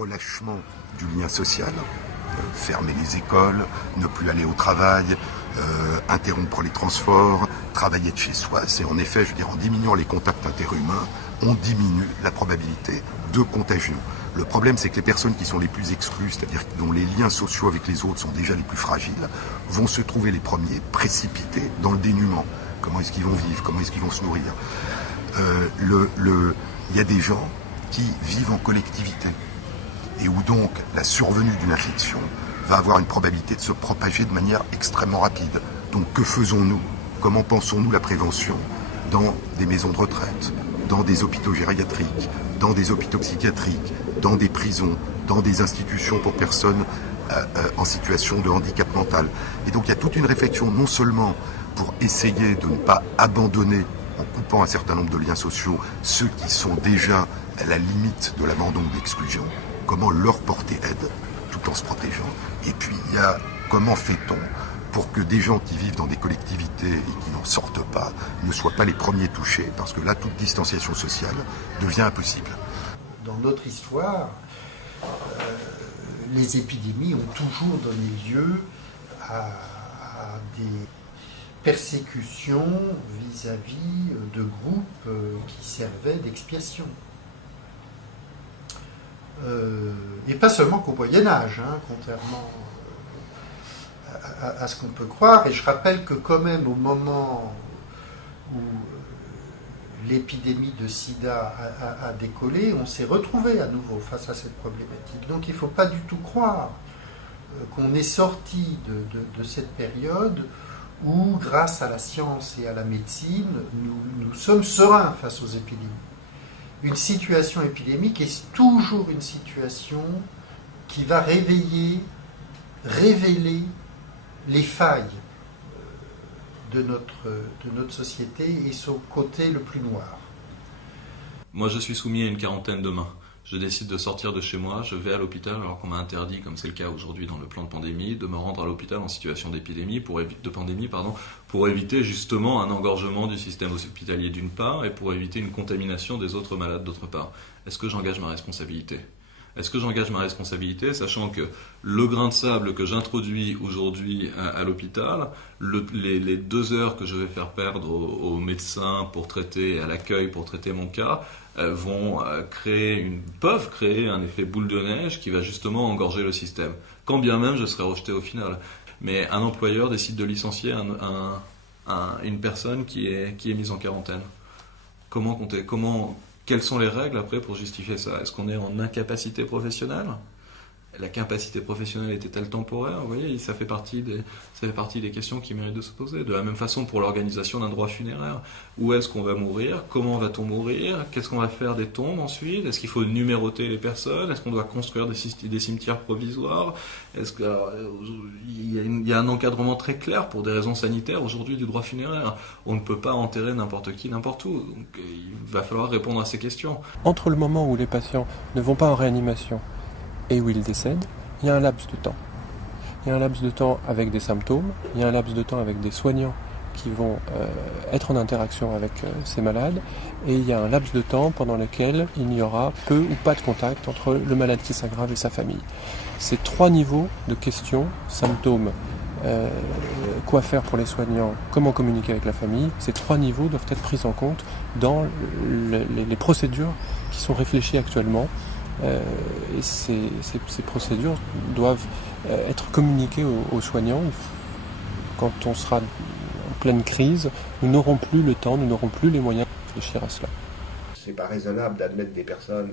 relâchement du lien social, fermer les écoles, ne plus aller au travail, interrompre les transports, travailler de chez soi. C'est en effet, en diminuant les contacts interhumains, on diminue la probabilité de contagion. Le problème, c'est que les personnes qui sont les plus exclues, c'est-à-dire dont les liens sociaux avec les autres sont déjà les plus fragiles, vont se trouver les premiers précipités dans le dénuement. Comment est-ce qu'ils vont vivre? Comment est-ce qu'ils vont se nourrir? Il y a des gens qui vivent en collectivité et où donc la survenue d'une infection va avoir une probabilité de se propager de manière extrêmement rapide. Donc que faisons-nous? Comment pensons-nous la prévention dans des maisons de retraite, dans des hôpitaux gériatriques, dans des hôpitaux psychiatriques, dans des prisons, dans des institutions pour personnes en situation de handicap mental? Et donc il y a toute une réflexion non seulement pour essayer de ne pas abandonner, en coupant un certain nombre de liens sociaux, ceux qui sont déjà à la limite de l'abandon ou de l'exclusion, comment leur porter aide tout en se protégeant. Et puis il y a comment fait-on pour que des gens qui vivent dans des collectivités et qui n'en sortent pas ne soient pas les premiers touchés, parce que là toute distanciation sociale devient impossible. Dans notre histoire, les épidémies ont toujours donné lieu à des persécutions vis-à-vis de groupes qui servaient d'expiation. Et pas seulement qu'au Moyen-Âge, contrairement à ce qu'on peut croire. Et je rappelle que quand même au moment où l'épidémie de sida a décollé, on s'est retrouvé à nouveau face à cette problématique. Donc il ne faut pas du tout croire qu'on est sorti de cette période où, grâce à la science et à la médecine, nous sommes sereins face aux épidémies. Une situation épidémique est toujours une situation qui va révéler les failles de notre société et son côté le plus noir. Moi, je suis soumis à une quarantaine demain. Je décide de sortir de chez moi, je vais à l'hôpital alors qu'on m'a interdit, comme c'est le cas aujourd'hui dans le plan de pandémie, de me rendre à l'hôpital en situation d'épidémie, pour éviter justement un engorgement du système hospitalier d'une part et pour éviter une contamination des autres malades d'autre part. Est-ce que j'engage ma responsabilité ? Est-ce que j'engage ma responsabilité, sachant que le grain de sable que j'introduis aujourd'hui à l'hôpital, les 2 heures que je vais faire perdre aux médecins pour traiter, à l'accueil pour traiter mon cas, peuvent créer un effet boule de neige qui va justement engorger le système, quand bien même je serai rejeté au final. Mais un employeur décide de licencier une personne qui est mise en quarantaine. Comment compter ? Quelles sont les règles après pour justifier ça ? Est-ce qu'on est en incapacité professionnelle ? La capacité professionnelle était-elle temporaire ? Vous voyez, ça fait partie des questions qui méritent de se poser. De la même façon pour l'organisation d'un droit funéraire. Où est-ce qu'on va mourir ? Comment va-t-on mourir ? Qu'est-ce qu'on va faire des tombes ensuite ? Est-ce qu'il faut numéroter les personnes ? Est-ce qu'on doit construire des cimetières provisoires ? Il y a un encadrement très clair pour des raisons sanitaires aujourd'hui du droit funéraire. On ne peut pas enterrer n'importe qui, n'importe où. Donc il va falloir répondre à ces questions. Entre le moment où les patients ne vont pas en réanimation et où ils décèdent, il y a un laps de temps. Il y a un laps de temps avec des symptômes, il y a un laps de temps avec des soignants qui vont être en interaction avec ces malades, et il y a un laps de temps pendant lequel il n'y aura peu ou pas de contact entre le malade qui s'aggrave et sa famille. Ces 3 niveaux de questions, symptômes, quoi faire pour les soignants, comment communiquer avec la famille, ces 3 niveaux doivent être pris en compte dans les procédures qui sont réfléchies actuellement. Et ces procédures doivent être communiquées aux soignants. Quand on sera en pleine crise, nous n'aurons plus le temps, nous n'aurons plus les moyens de réfléchir à cela. C'est pas raisonnable d'admettre des personnes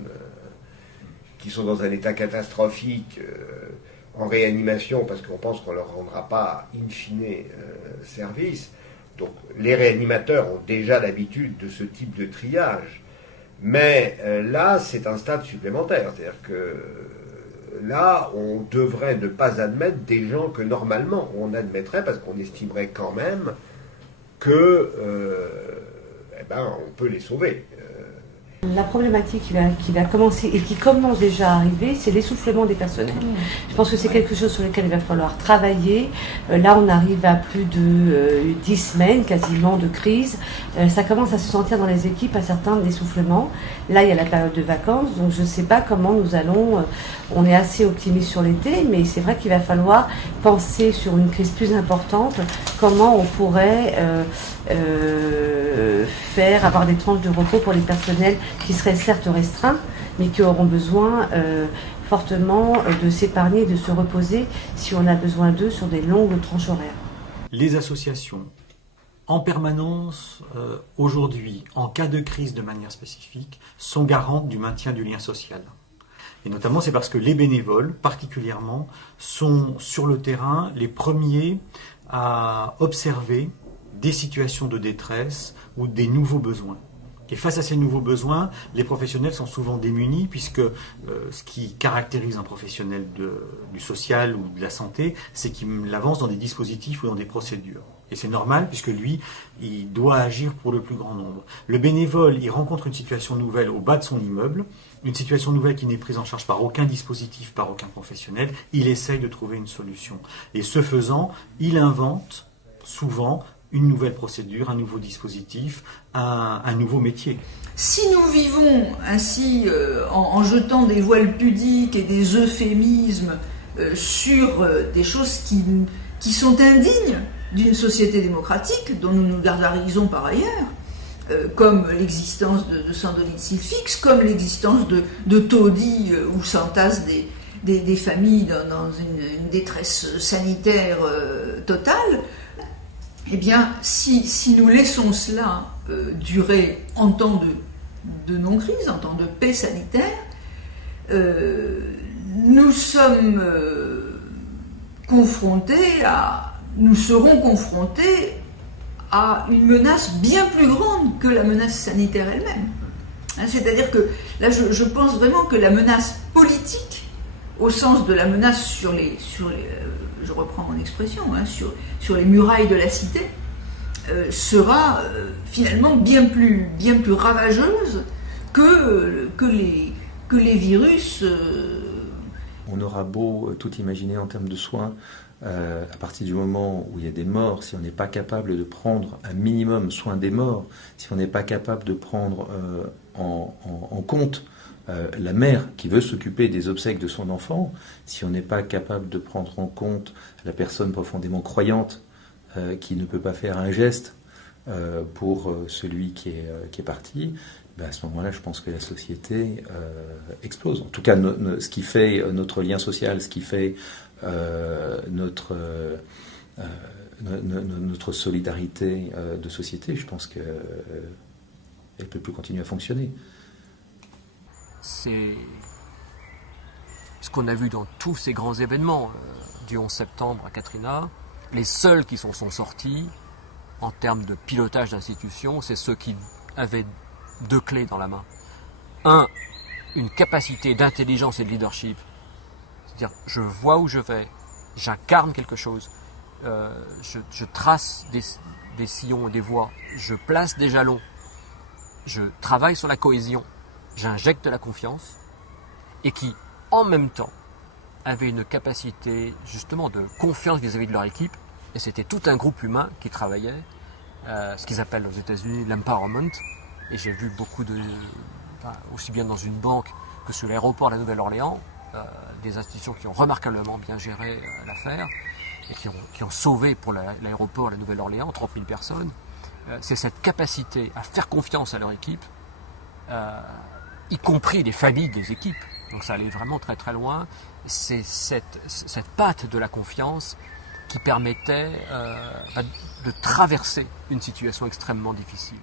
qui sont dans un état catastrophique en réanimation parce qu'on pense qu'on leur rendra pas in fine service. Donc les réanimateurs ont déjà l'habitude de ce type de triage. Mais là, c'est un stade supplémentaire. C'est-à-dire que là, on devrait ne pas admettre des gens que normalement on admettrait parce qu'on estimerait quand même que on peut les sauver. La problématique qui va commencer et qui commence déjà à arriver, c'est l'essoufflement des personnels. Je pense que c'est quelque chose sur lequel il va falloir travailler. Là, on arrive à plus de 10 semaines quasiment de crise. Ça commence à se sentir dans les équipes un certain essoufflement. Là, il y a la période de vacances, donc je ne sais pas comment nous allons... On est assez optimiste sur l'été, mais c'est vrai qu'il va falloir penser sur une crise plus importante, comment on pourrait avoir des tranches de repos pour les personnels qui seraient certes restreints, mais qui auront besoin fortement de s'épargner, de se reposer si on a besoin d'eux sur des longues tranches horaires. Les associations, en permanence, aujourd'hui, en cas de crise de manière spécifique, sont garantes du maintien du lien social. Et notamment, c'est parce que les bénévoles, particulièrement, sont sur le terrain les premiers à observer des situations de détresse ou des nouveaux besoins. Et face à ces nouveaux besoins, les professionnels sont souvent démunis puisque ce qui caractérise un professionnel du social ou de la santé, c'est qu'il avance dans des dispositifs ou dans des procédures. Et c'est normal puisque lui, il doit agir pour le plus grand nombre. Le bénévole, il rencontre une situation nouvelle au bas de son immeuble, une situation nouvelle qui n'est prise en charge par aucun dispositif, par aucun professionnel. Il essaye de trouver une solution. Et ce faisant, il invente souvent une nouvelle procédure, un nouveau dispositif, un nouveau métier. Si nous vivons ainsi en jetant des voiles pudiques et des euphémismes sur des choses qui sont indignes d'une société démocratique, dont nous nous gargarisons par ailleurs, comme l'existence de Sandonite-Silfix, comme l'existence de taudis où s'entassent des familles dans une détresse sanitaire totale, eh bien, si nous laissons cela durer en temps de non-crise, en temps de paix sanitaire, nous serons confrontés à une menace bien plus grande que la menace sanitaire elle-même. C'est-à-dire que là, je pense vraiment que la menace politique, au sens de la menace sur les je reprends mon expression, sur les murailles de la cité, sera finalement bien plus ravageuse que les virus. On aura beau tout imaginer en termes de soins, à partir du moment où il y a des morts, si on n'est pas capable de prendre un minimum soin des morts, si on n'est pas capable de prendre en compte la mère qui veut s'occuper des obsèques de son enfant, si on n'est pas capable de prendre en compte la personne profondément croyante qui ne peut pas faire un geste pour celui qui est parti, à ce moment-là, je pense que la société explose. En tout cas, ce qui fait notre lien social, ce qui fait notre solidarité de société, je pense qu'elle ne peut plus continuer à fonctionner. C'est ce qu'on a vu dans tous ces grands événements du 11 septembre à Katrina. Les seuls qui sont sortis en termes de pilotage d'institutions, c'est ceux qui avaient deux clés dans la main. Une capacité d'intelligence et de leadership. C'est-à-dire, je vois où je vais, j'incarne quelque chose, je trace des sillons et des voies, je place des jalons, je travaille sur la cohésion, j'injecte de la confiance, et qui, en même temps, avaient une capacité justement de confiance vis-à-vis de leur équipe, et c'était tout un groupe humain qui travaillait, ce qu'ils appellent aux États-Unis l'empowerment, et j'ai vu beaucoup aussi bien dans une banque que sur l'aéroport de la Nouvelle-Orléans, des institutions qui ont remarquablement bien géré l'affaire, et qui ont sauvé pour l'aéroport de la Nouvelle-Orléans 30 000 personnes. C'est cette capacité à faire confiance à leur équipe, y compris les familles des équipes. Donc ça allait vraiment très très loin. C'est cette patte de la confiance qui permettait de traverser une situation extrêmement difficile.